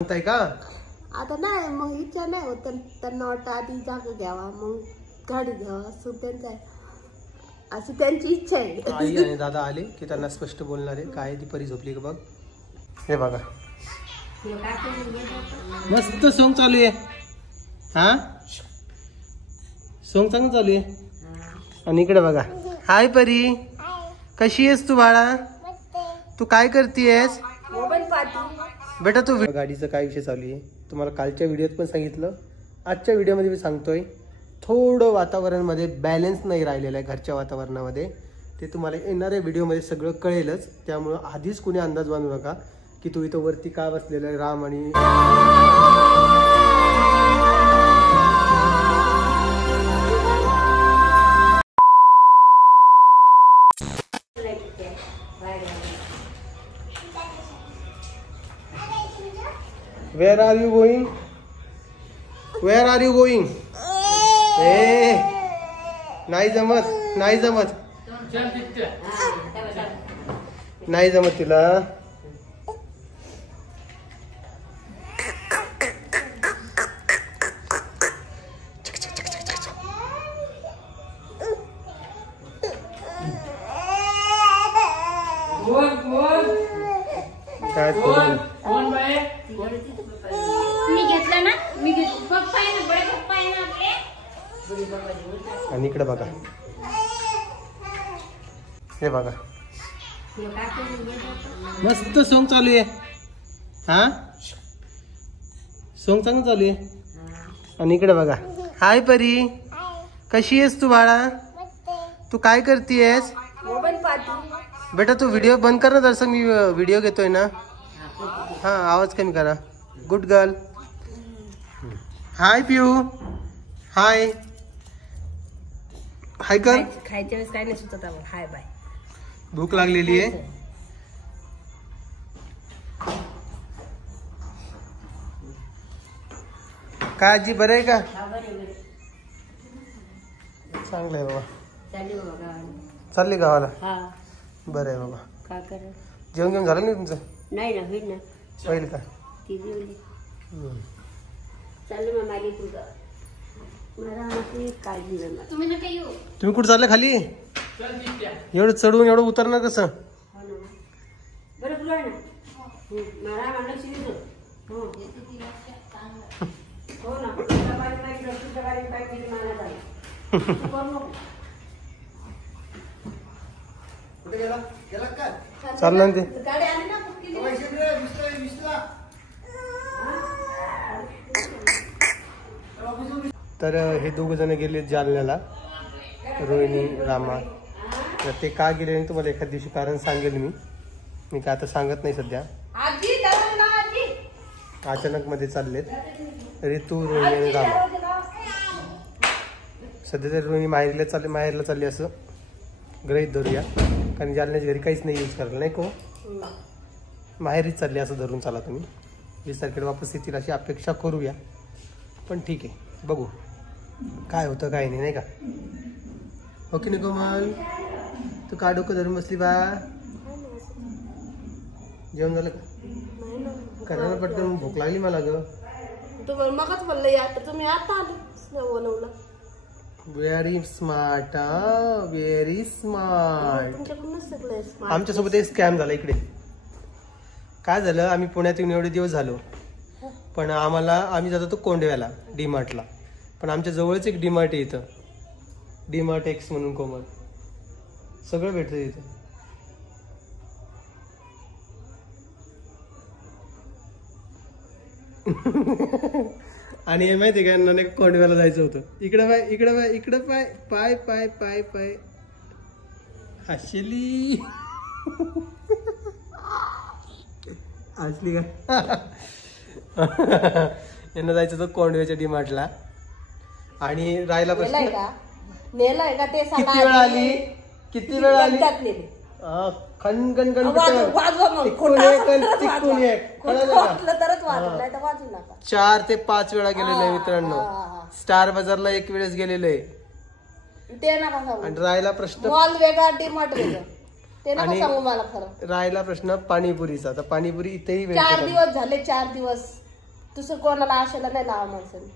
म्हणताय का आता नाही मग इच्छा नाही होत त्यांना वाटतं आधी जागा घ्यावा मग गाडी घ्यावा असं त्यांचं अशी त्यांची इच्छा आहे. आई आणि दादा आले की त्यांना स्पष्ट बोलणार आहे. काय ती परी झोपली का बघ. हे बघा मस्त सॉन्ग चालू आहे. हा सॉन्ग चांगलं चालू आहे. आणि इकडे बघा हाय परी कशी आहेस तू बाळा तू काय करतेस मोबाईल पाहते बेटा तू. गाडीचं काय विषय चालू आहे तुम्हाला कालच्या व्हिडिओत पण सांगितलं आजच्या व्हिडिओमध्ये मी सांगतोय. थोडं वातावरणामध्ये बॅलन्स नाही राहिलेलं आहे घरच्या वातावरणामध्ये. ते तुम्हाला येणाऱ्या व्हिडिओमध्ये सगळं कळेलच. त्यामुळं आधीच कुणी अंदाज बांधू नका की तू इथं वरती का बसलेला आहे राम आणि Where are you going? Where are you going? नाही जमत नाही जमत नाही जमत तिला. काय आणि इकडे बघा हे बघा मस्त सॉन्ग चालू आहे. हा सॉन्ग चांगलं चालू आहे. आणि इकडे बघा हाय परी कशी आहेस तू बाळा तू काय करतेस मोबाईल पाहते बेटा तू व्हिडिओ बंद कर ना जरासं मी व्हिडिओ घेतोय ना. हा आवाज कमी करा. Good girl. हाय पिऊ हाय हाय कर. खायच्या वेळेस काय नाही सुचत हाय बाय. भूक लागलेली आहे. काय आजी बरं आहे का चांगलं आहे बाबा. चालले गावाला बरं आहे बाबा. जेवण घेऊन झालं नाही तुमचं नाही ना होईल ना होईल का तुम्ही कुठं चालले खाली एवढं चढून एवढं उतरणार कसं. चाललं ना ते. तर हे दोघ जण गेले जालन्याला रोहिणी रामा. तर ते का गेले नाही तुम्हाला एखाद दिवशी कारण सांगेल मी काय आता सांगत नाही सध्या. अचानक मध्ये चाललेत ऋतू रोहिणी आणि रामा. सध्या तर रोहिणी माहेरला चालली असं गृहीत धरूया कारण जालन्याच्या घरी काहीच नाही यूज करायला नाही को माहेरीच चालली असं धरून चाला तुम्ही. 20 तारखेला वापस येतील अशी अपेक्षा करूया. पण ठीक आहे बघू काय होतं काय नाही का. ओके नाही कोमल तू का डोकं धरून बसली बा. जेवण झालं का करायला पटकन भूक लागली मला ग. तुम्हाला मगच म्हणलं या तुम्ही आता आले बनवलं. Very smart very smart. तुमच्याकडून आमच्यासोबत एक स्कॅम झाला इकडे. काय झालं आम्ही पुण्यात येऊन एवढे दिवस झालो पण आम्ही जातो कोंडव्याला डीमार्टला. पण आमच्या जवळच एक डीमार्ट आहे इथं डीमार्ट एक्स म्हणून कोमल सगळं भेटतं इथं. आणि हे माहिती का यांना कोंडव्याला जायचं होतं. इकडं पाय इकडं पाय इकडं पाय पाय पाय पाय पाय हसली हसली का. यांना जायचं होतं कोंडव्याच्या डीमार्टला आणि राहायला किती वेळ आली किती वेळ आली खणखण खण 4 ते 5 वेळा गेलेलं आहे मित्रांनो. स्टार बाजारला एक वेळेस गेलेलं आहे. आणि राहायला प्रश्न राहायला प्रश्न पाणीपुरीचा. तर पाणीपुरी इथेही 4 दिवस झाले 4 दिवस तसं कोणाला आशाला नाही लावा माणसाने.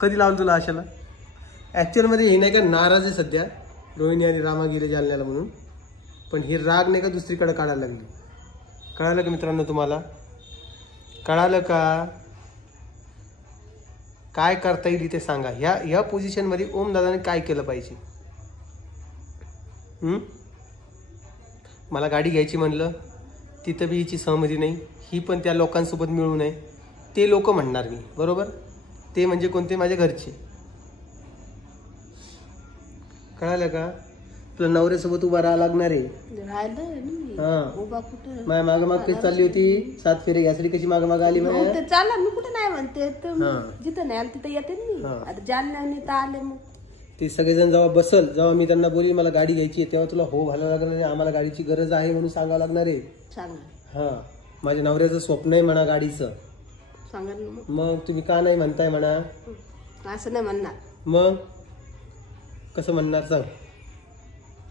कधी लावलं तुला आशाला? ऍक्च्युअल मध्ये हे नाही का नाराज आहे सध्या रोहिणी आणि रामा गेले जालन्याला म्हणून, पण ही राग नाही का दुसरीकडे काढायला लागली. कळालं का मित्रांनो तुम्हाला? कळालं का? काय करता येईल इथे सांगा. ह्या पोझिशन मध्ये ओम दादाने काय केलं पाहिजे? मला गाडी घ्यायची म्हणलं, तिथं बी हिची सहमती नाही. ही पण त्या लोकांसोबत मिळू नये, ते लोक म्हणणार मी, बरोबर? ते म्हणजे कोणते? माझ्या घरचे. कळालं का? तुला नवऱ्यासोबत उभा राहा लागणार आहे. माझ्या माग माग कशी चालली होती, 7 फेरे घ्यायसाठी कशी माग माग आली? चाला, मी कुठे नाही म्हणते, जिथं नाही आलं तिथं येते मी. आता जालन्याने तर आले. मग ते सगळेजण जेव्हा मी त्यांना बोली मला गाडी घ्यायची आहे, तेव्हा तुला हो घालावं लागणार आहे. आम्हाला गाडीची गरज आहे म्हणून सांगावं लागणार आहे. हा, माझ्या नवऱ्याचं स्वप्न आहे म्हणा गाडीचं. मग तुम्ही का नाही म्हणताय म्हणा? असं नाही म्हणणार. मग कसं म्हणणार सांग?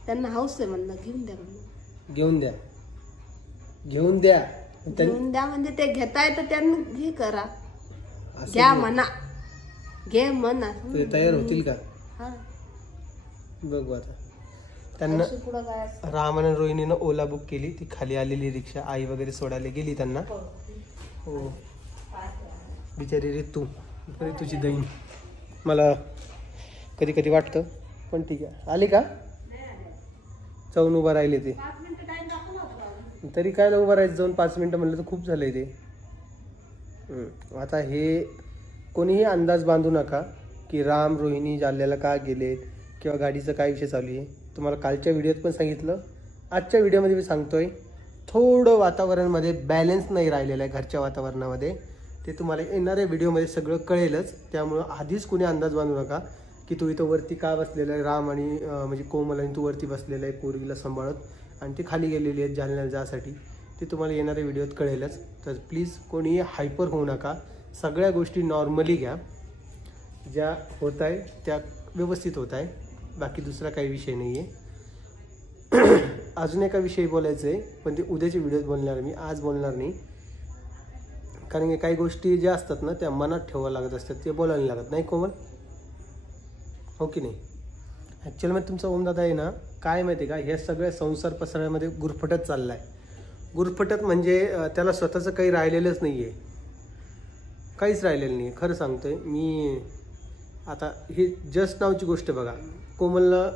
त्यांना हाऊस आहे म्हणणार. घेऊन द्या. घेऊन द्या. घेऊन द्या. घेऊन द्या म्हणजे ते घेताय तर त्यांना हे करा. घ्या म्हणा. घे म्हणा. ते तयार होतील का? बघू आता. त्यांना राम आणि रोहिणीनं ओला बुक केली. ती खाली आलेली रिक्षा, आई वगैरे सोडायला गेली त्यांना. हो, बिचारी रितू तुझी दहीन. मला कधी कधी वाटतं, पण ठीक आहे. आली का? जाऊन उभा राहिले ते. तरी काय उभं राहायचं जाऊन 5 मिनिटं म्हणलं तर खूप झालंय ते. आता हे कोणीही अंदाज बांधू नका की राम रोहिणी जालन्याला का गेलेत किंवा गाडीचं काय विषय चालू आहे. तुम्हाला कालच्या व्हिडिओत पण सांगितलं, आजच्या व्हिडिओमध्ये मी सांगतोय. थोडं वातावरणमध्ये बॅलन्स नाही राहिलेलं आहे घरच्या वातावरणामध्ये. ते तुम्हाला येणाऱ्या व्हिडिओमध्ये सगळं कळेलच. त्यामुळं आधीच कोणी अंदाज बांधू नका की तू इथं वरती का बसलेला आहे. राम आणि म्हणजे कोमल आणि तू वरती बसलेला आहे पोरगीला सांभाळत, आणि ती खाली गेलेली आहेत जालन्याला जासाठी. ते तुम्हाला येणाऱ्या व्हिडिओत कळेलच. तर प्लीज कोणीही हायपर होऊ नका. सगळ्या गोष्टी नॉर्मली घ्या. ज्या होत आहे त्या व्यवस्थित होत आहे. बाकी दुसरा काही विषय नाही आहे. अजून एका विषयी बोलायचं आहे, पण ते उद्याच्या व्हिडिओत बोलणार मी, आज बोलणार नाही. कारण की काही गोष्टी ज्या असतात ना त्या मनात ठेवावं लागत असतात, ते बोलायला लागत नाही. कोमल, हो की नाही? ॲक्च्युअलमध्ये तुमचा ओमदादा आहे ना, काय माहिती आहे का, ह्या सगळ्या संसार पसरण्यामध्ये गुरफटत चालला आहे. गुरफटत म्हणजे त्याला स्वतःचं काही राहिलेलंच नाही आहे. काहीच राहिलेलं नाही. खरं सांगतोय मी. आता हे जस्ट नावची गोष्ट बघा. कोमलला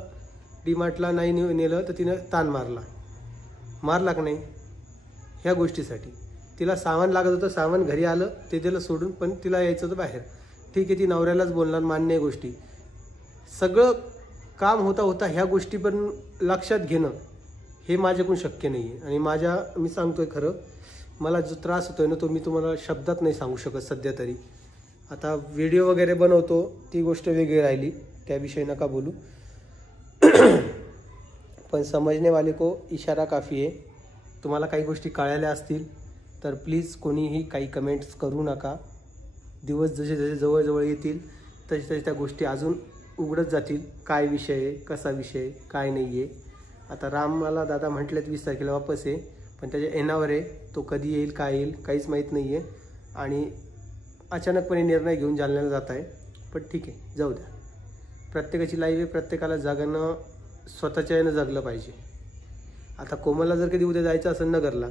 डीमार्टला नाही नेलं तर तिनं ताण मारला का नाही ह्या गोष्टीसाठी. तिला सामान लागत होतं, सामान घरी आलं, ते दिलं सोडून, पण तिला यायचं होतं बाहेर. ठीक आहे, ती नवऱ्यालाच बोलणार, मान्य आहे गोष्टी. सगळं काम होता होता ह्या गोष्टी पण लक्षात घेणं हे माझ्याकडून शक्य नाही आहे. आणि मी सांगतोय खरं, मला जो त्रास होतोय ना तो मी तुम्हाला शब्दात नाही सांगू शकत सध्या तरी. आता व्हिडिओ वगैरे बनवतो ती गोष्ट वेगळी राहिली, त्याविषयी नका बोलू. पण समजणे वाले को इशारा काफी आहे. तुम्हाला काही गोष्टी कळायला असतील तर प्लीज कोणीही काही कमेंट्स करू नका. दिवस जसे जसे जवळजवळ येतील तसे तसे त्या गोष्टी अजून उघडत जातील. काय विषय आहे, कसा विषय, काय नाही आहे. आता रामाला दादा म्हटलेत 20 तारखेला वापस आहे, पण त्याच्या येण्यावर आहे. तो कधी येईल, काय येईल, काहीच माहीत नाही आहे. आणि अचानकपणे निर्णय घेऊन जालन्याला जात आहे. पण ठीक आहे, जाऊ द्या. प्रत्येकाची लाईफ आहे, प्रत्येकाला जगणं स्वतःच्या यानं जगलं पाहिजे. आता कोमलला जर कधी उद्या जायचं असेल नगरला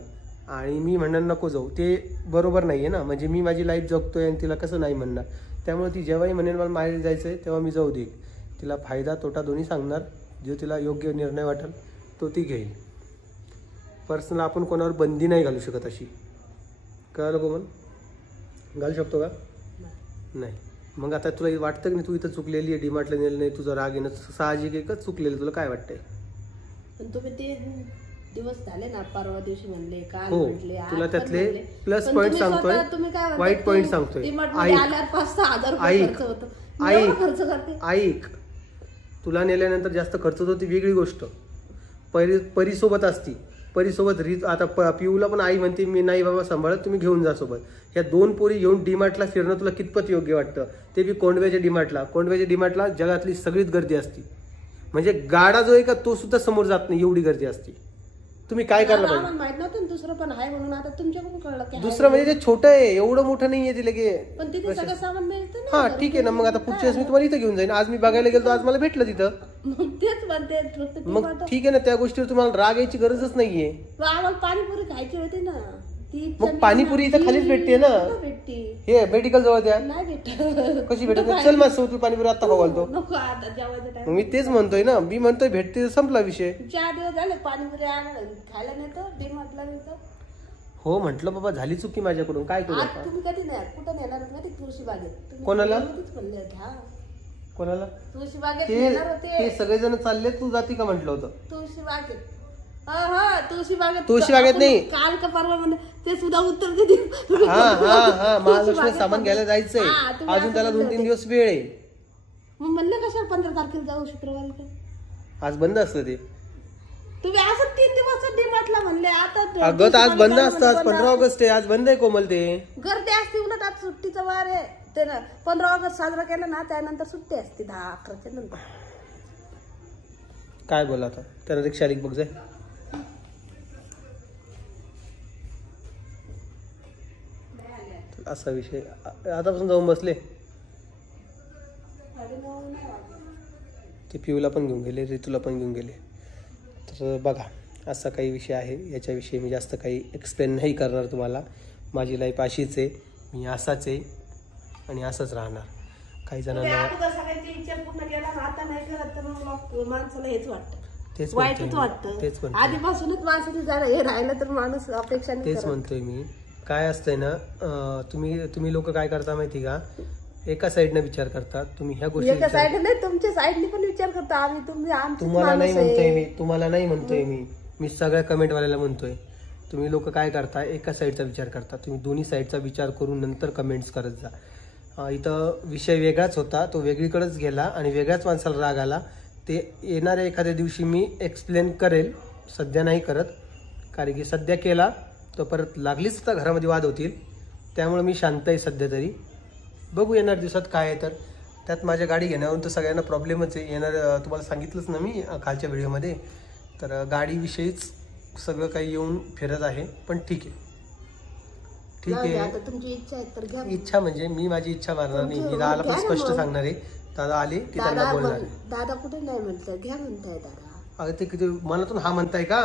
आणि मी म्हणणार नको जाऊ, ते बरोबर नाही आहे ना. म्हणजे मी माझी लाईफ जगतोय आणि तिला कसं नाही म्हणणार. त्यामुळे ती जेव्हाही म्हणेल मला माहेरी जायचं आहे तेव्हा मी जाऊ देईल. तिला फायदा तोटा दोन्ही सांगणार. जो तिला योग्य निर्णय वाटेल तो ती घेईल. पर्सनल आपण कोणावर बंदी नाही घालू शकत अशी. कळलं कोमल? घालू शकतो का? नाही. मग आता तुला वाटतं की नाही तू इथं चुकलेली आहे, डीमार्टला नेलं नाही, तुझा राग येणं साहजिक आहे का? चुकलेलं तुला काय वाटतंय? पण तुम्ही ते दिवस झाले ना, परवा दिवशी म्हणले, काल हो, म्हटले, तुला त्यातले प्लस पॉईंट सांगतोय, वाईट पॉईंट सांगतोय. ऐक, तुला नेल्यानंतर जास्त खर्च होतो ती वेगळी गोष्ट. परीसोबत असती, परीसोबत आता पिऊला पण आई म्हणते मी नाही बाबा सांभाळत, तुम्ही घेऊन जा सोबत. ह्या 2 पोरी घेऊन डीमार्टला फिरणं तुला कितपत योग्य वाटतं? ते बी कोंडव्याच्या डीमार्टला जगातली सगळीच गर्दी असती. म्हणजे गाडा जो आहे का तो सुद्धा समोर जात नाही, एवढी गर्दी असते. तुम्ही काय करायला आम्हाला पाहिजे? माहित नव्हतं ना दुसरं पण आहे म्हणून, आता तुमच्याकडून कळलं की आहे. दुसरं म्हणजे ते छोटं आहे, एवढं मोठं नाहीये ते लगे. पण तिथे सगळं सामान मिळतं ना. हा ठीक आहे ना, मग आता पुढच्या वेळेस मी तुम्हाला इथं घेऊन जाईन. आज मी बघायला गेलो, आज मला भेटलं तिथं. मग तेच म्हणते फक्त ते मग ठीक आहे ना, त्या गोष्टीवर तुम्हाला राग यायची गरजच नाहीये. आम्हाला पाणीपुरी खायची होती ना, ती मग पाणीपुरी इथं खालीच भेटते ना, भेटते. हे मेडिकल जवळ द्या. नाही भेटत. कशी भेटत? चल माझं पाणीपुरी आता खाऊ घालतो. नको आता जेवायचं टाइम. मी तेच म्हणतोय ना, मी म्हणतोय भेटते, संपला विषय. 4 दिवस झाले पाणीपुरी खायला नेतो डीमार्टला नेतो. हो म्हटलं बाबा, झाली चुकी माझ्याकडून, काय करू आज आता? तुम्ही कधी नाही कुठं नेणार होते? तुळशी बागेत. कोणाला? घ्या कोणाला? तुळशी बागेत ते नेणार होते. सगळेजण चालले, तू जाती का म्हटलं होतं? तुळशी बागेत. हा तुळशी बागेत. तुळशी बागेत नाही. काल का परवा म्हणजे ते सुद्धा उत्तर कधी. हा महालक्ष्मी सामान घ्यायला जायचंय, हा, तुम्ही अजून त्याला 2-3 दिवस वेळ आहे. मग म्हणलं कशाला 15 तारखेला जाऊ शुक्रवारी का? आज बंद असतं ते. तुम्ही असं 3 दिवस डीमार्टला म्हणले, आता अगं आज बंद असतं. आज 15 ऑगस्ट आहे, आज बंद आहे कोमल ते. गर्दी असते, उलट आज सुट्टीचा वार आहे ते ना. 15 ऑगस्ट साजरा केला ना, त्यानंतर सुट्टी असते 10-11च्या नंतर. काय बोला आता, त्यानं रिक्षा आली बघ जाय. असा विषय. आतापासून जाऊन बसले ते, पिऊला पण घेऊन गेले, ऋतूला पण घेऊन गेले. तर बघा, असा काही विषय आहे. याच्याविषयी मी जास्त काही एक्सप्लेन नाही करणार तुम्हाला. माझी लाईफ अशीच आहे, मी असाच आहे आणि असंच राहणार. काही जणांना माणसाला हेच वाटतं, तेच वाईटच वाटतं. तेच म्हणतो, आधीपासूनच माणसाची जरा हे राहिलं तर माणूस अपेक्षा नाही तेच करत. म्हणतोय मी. काय असतंय ना, तुम्ही लोक काय करता माहिती का, एका साईडने विचार करता तुम्ही ह्या गोष्टी. एका साईड नाही, तुमच्या साईडने पण विचार करतो आम्ही. तुम्हाला नाही म्हणतोय मी, तुम्हाला नाही म्हणतोय मी सगळ्या कमेंटवाल्याला म्हणतोय. तुम्ही लोक काय करता, एका साईडचा विचार करता. तुम्ही दोन्ही साईडचा विचार करून नंतर कमेंट्स करत जा. इथं विषय वेगळाच होता, तो वेगळीकडेच गेला आणि वेगळ्याच माणसाला राग आला. ते येणाऱ्या एखाद्या दिवशी मी एक्सप्लेन करेल, सध्या नाही करत. कारण की सध्या केला तर परत लागलीच तर घरामध्ये वाद होतील. त्यामुळे मी शांत आहे सध्या तरी. बघू येणार दिवसात काय आहे. तर त्यात माझ्या गाडी घेण्यावरून तर सगळ्यांना प्रॉब्लेमच आहे. तुम्हाला सांगितलंच ना मी खालच्या व्हिडिओमध्ये. तर गाडीविषयीच सगळं काही येऊन फिरत आहे. पण ठीक आहे, ठीक आहे. आता तुमची इच्छा आहे तर घ्या. इच्छा म्हणजे मी माझी इच्छा मारणार नाही. मी दादाला पण स्पष्ट सांगणार आहे. दादा आले की त्यांना बोलणार आहे. दादा कुठे नाही म्हणतं, घ्या म्हणताय दादा. अगं ते किती मनातून हा म्हणताय का?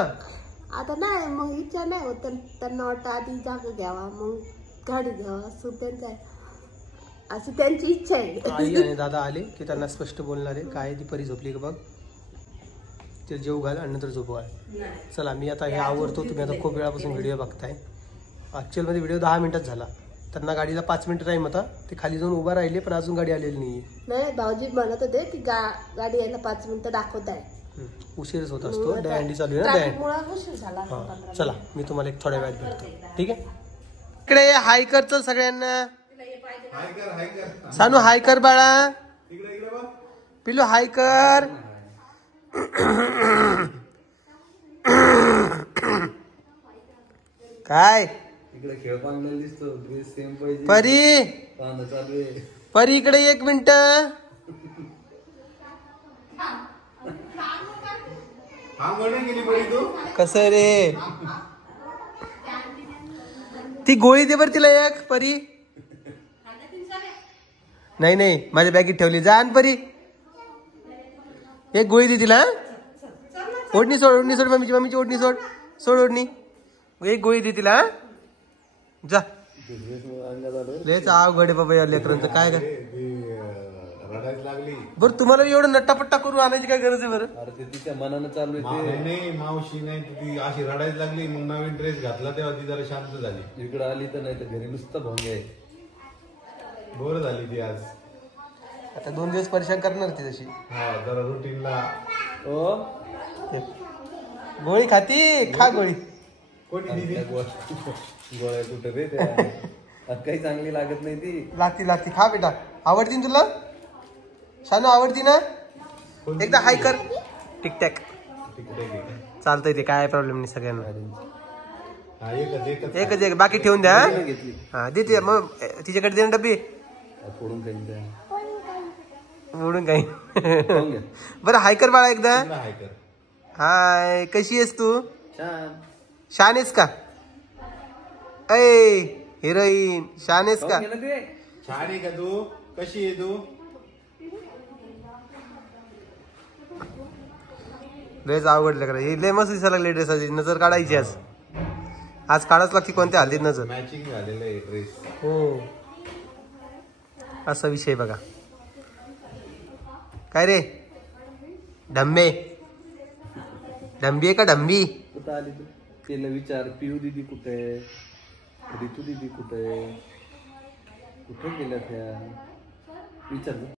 आता नाही, मग इच्छा नाही होत. त्यांना वाटतं आधी जागा घ्यावा, मग गाडी घ्यावा, असं त्यांचं आहे. अशी त्यांची इच्छा आहे. आई आणि दादा आले की त्यांना स्पष्ट बोलणार आहे. काय ती परी झोपली का बघ, ते जेव घाल आणि नंतर झोप घाल. चला मी आता हे आवडतो. तुम्ही आता खूप वेळापासून व्हिडिओ बघताय. ॲक्च्युअलमध्ये व्हिडिओ 10 मिनिटात झाला. त्यांना गाडीला 5 मिनिट टाईम होता. ते खाली जाऊन उभा राहिले, पण अजून गाडी आलेली नाही. नाही, भाऊजी म्हणत होते की गाडी यायला 5 मिनिटं दाखवत आहे. उशीरच होत असतो. दहीहंडी चालू आहे ना, दहीहंडी. उशीर झाला. हा चला मी तुम्हाला एक थोड्या वेळात भेटतो, ठीक आहे. इकडे हाय कर चल सगळ्यांना. सानू हाय कर बाळा. पिलू हाय कर. काय इकडे खेळ पांगलेला दिसतो, ड्रेस सेम पाहिजे. परी, पाहणं चालू आहे. परी इकडे 1 मिनिट. कसं रे, ती गोळी दे बर तिला एक. परी नाही नाही, माझ्या बॅगेत ठेवली. जा आण परी, एक गोळी दे तिला. ओढणी सोड, ओढणी सोड, मम्मीची ओढणी सोड, सोड ओढणी. एक गोळी दे तिला. जा. लेच अवघड आहे बाबा या लेकरांचं. काय का बरं, तुम्हाला एवढं नट्टापट्टा करून आणायची काय गरज आहे बरं? अरे ते तिच्या मनानं चालू आहे. नाही मावशी नाही, ती अशी रडायला लागली. मग नवीन ड्रेस घातला तेव्हा ती जरा शांत झाली. इकडे आली तर नाही तर घरी नुसतं भोंगे आहे. बोर झाली ती आज. आता 2 दिवस परेशान करणार ती तशी. हा जरा रुटीनला. हो गोळी खाती, खा गोळी. कोणी दिली? गोळ्या कुठं रे त्या काही चांगली लागत नाही ती. लागती खा बेटा. आवडती ना तुला शानू, आवडती ना? एकदा हाय कर. टिकटॅक चालतंय, ते काय प्रॉब्लेम नाही सगळ्यांना. एकच बाकी ठेवून द्या. हा देते मग तिच्याकडे दे ना डब्बी. फोडून काही द्या. मोडून काही. बरं हाय कर बाळा एकदा. हाय, कशी आहेस तू? छान. शानेस का ऐ हिरोईन शानेस का? खाऊन घे ना ते. छान आहे का तू? कशी आहे तू? ड्रेस आवडलं का? हे लय मस्त दिसायला लागले ड्रेसाची. नजर काढायची आज. आज काढाच लागते कोणत्या हल्दीत नजर. मॅचिंग झालेलं आहे ड्रेस. हो असा विषय बघा. काय रे ढंबे? ढंबी आहे का ढंबी? कुठं आली तू? तिला विचार, पिऊ दीदी कुठे, रितू दीदी कुठे, कुठे गेल्या त्या, विचार.